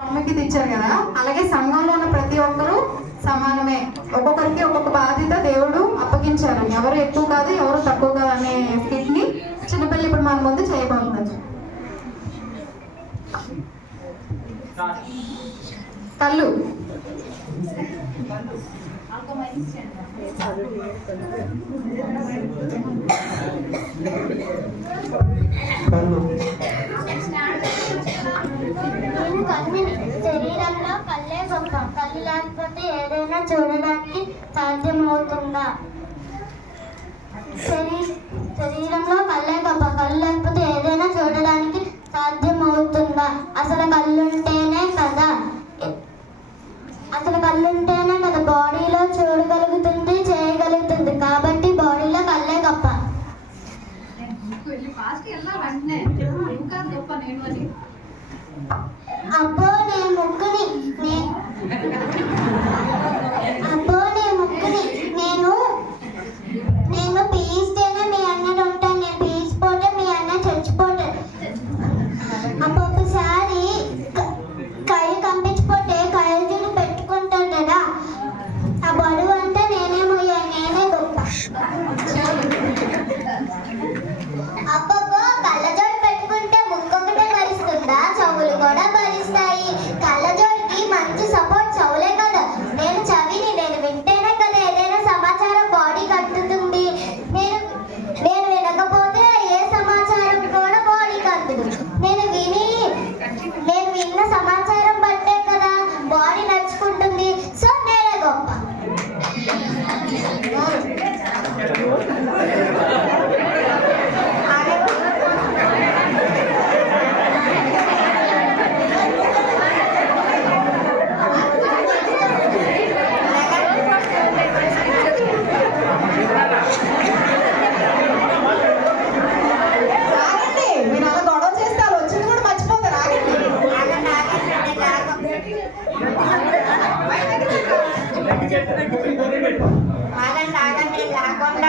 ప్రాముఖ్యత ఇచ్చారు కదా, అలాగే సంఘంలో ఉన్న ప్రతి ఒక్కరూ సమానమే. ఒక్కొక్కరికి ఒక్కొక్క బాధ్యత దేవుడు అప్పగించారు. ఎవరు ఎక్కువ కాదు, ఎవరు తక్కువ కాదు అనే స్కిట్ ని చిన్నపిల్ల ఇప్పుడు మన ముందు చేయబోతున్నారు. కళ్ళు శరీరంలో కళ్ళే గొప్ప. కళ్ళు లేకపోతే ఏదైనా చూడడానికి సాధ్యమవుతుందా? శరీరంలో కళ్ళే గొప్ప. కళ్ళు లేకపోతే ఏదైనా చూడడానికి సాధ్యమవుతుందా? అసలు కళ్ళుంటేనే కదా బాడీలో చూడగలుగుతుంది, చేయగలుగుతుంది. కాబట్టి బాడీలో కళ్ళే గొప్ప. అబ్బో నేను ముక్కుని నేను పీస్తేనే మీ అన్నది ఉంటాను. నేను పీసిపోతే మీ అన్న చచ్చిపోతాడు. ఒక్కొక్కసారి కళ్ళు కంపించిపోతే కళ్ళు పెట్టుకుంటాడు కదా, ఆ బరువు అంతా నేనే మొయ్యాను. నేనే గొప్ప. అబ్బబ్బో కళ్ళజోడు పెట్టుకుంటే ముక్కొకటే భరిస్తుందా? చెవులు కూడా భరిస్తాయి. కళ్ళజోడికి మంచి సపోర్ట్ చెవులే కదా. నేను వింటేనే కదా ఏదైనా సమాచారం బాడీ కట్టుతుంది. నేను వినకపోతే ఏ సమాచారం కూడా బాడీ కట్టదు. నేను విన్న సమాచారం బట్టే కదా బాడీ నడుచుకుంటుంది. సో నేనే గొప్ప. లేకుండా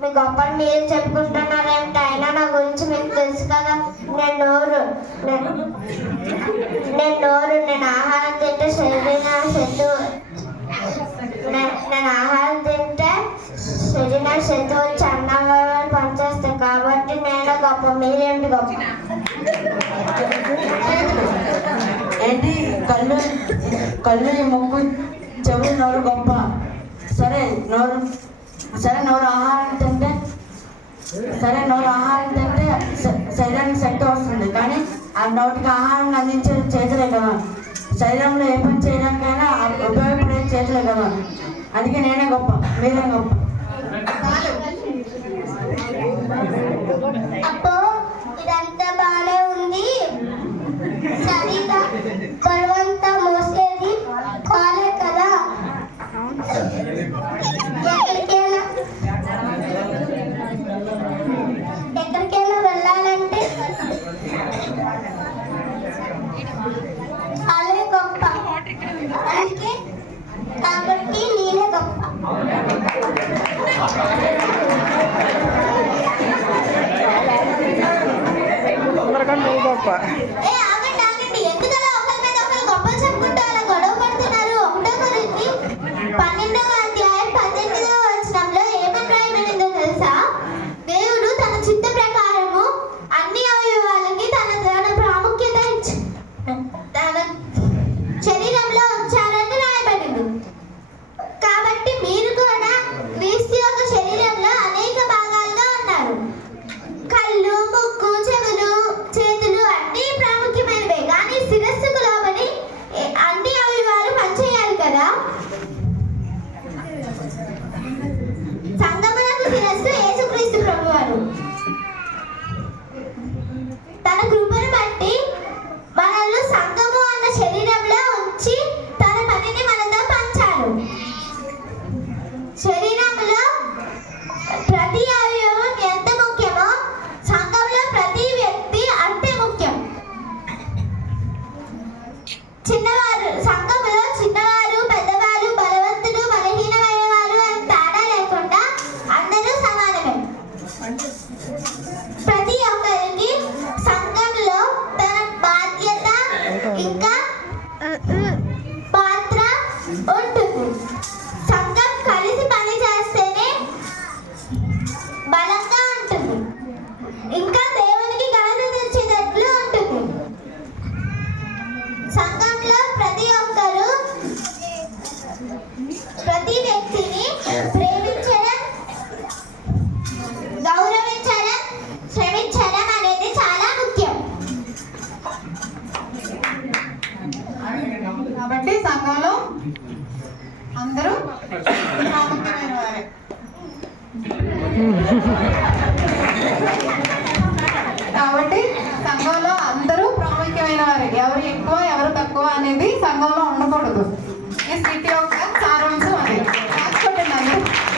మీ గొప్పలు మీరు చెప్పుకుంటున్నారేమిటి? అయినా నా గురించి మీకు తెలుసు కదా. నేను ఆహారం తింటే శరీరం వచ్చి అన్నంగా పనిచేస్తాయి. కాబట్టి నేను గొప్ప. మీరేంటి గొప్ప? ఏంటి కళ్ళు ముక్కు చెవులు నోరు గొప్ప. సరే నోరు ఆహారం తింటే శరీరానికి శక్తి వస్తుంది. కానీ ఆ నోటికి ఆహారం అందించే చేతులే కదా. శరీరంలో ఏ పని చేయడానికైనా ఉపయోగపడే చేతులే కదా. అందుకే నేనే గొప్ప, మీరే గొప్ప. అప్పో ఇదంతా బాగానే ఉంది. సరిగా బరువంతా మోసేది కాలే కదా. ఎక్కడికైనా వెళ్ళాలంటే కాలే గొప్ప. అందుకే కాబట్టి నేనే గొప్ప. ఆగండి, ఎందుకలా ఒకరి మీద ఒకరు గొప్పలు చెప్పుకుంటూ అలా గొడవ పడుతున్నారు? 1వ కొరింథీ 12వ అధ్యాయం 18వ వచనంలో ఏమని రాయబడిందో తెలుసా? దేవుడు తన చిత్త ప్రకారము అన్ని అవయవాలకి తన ప్రాముఖ్యత తన శరీరంలో ఉంచారని రాయబడింది. కాబట్టి మీరు కూడా క్రీస్తు యొక్క శరీరంలో అనేక భాగాలుగా ఉన్నారు. కళ్ళు, ముక్కు, చెవులు, చేతులు అన్ని ప్రాముఖ్యమైనవే. కానీ శిరస్సుకు లోబడి అన్ని అవయవాలు పనిచేయాలి కదా. సంగమునకు శిరస్సు యేసుక్రీస్తు ప్రభువారు. తన కృపను బట్టి మనల్ని సంఘము అన్న శరీరంలో ఉంచి తన పనిని మనతో పంచారు. శరీరంలో ప్రతి అవయవం ఎంత ముఖ్యమో సంఘంలో ప్రతి వ్యక్తి అంతే ముఖ్యం. సంఘములో చిన్నవారు, పెద్దవారు, బలవంతులు, బలహీనమైన వారు అని తేడా లేకుండా అందరూ సమానమే. ప్రతి ఒక్కరికి సంఘంలో తన బాధ్యత ఇంకా పాత్ర ఉంటుంది. సంఘం కలిసి పని చేస్తేనే బలంగా ఉంటుంది, ఇంకా దేవునికి ఘనత తెచ్చేటట్లు ఉంటుంది. సంఘంలో ప్రతి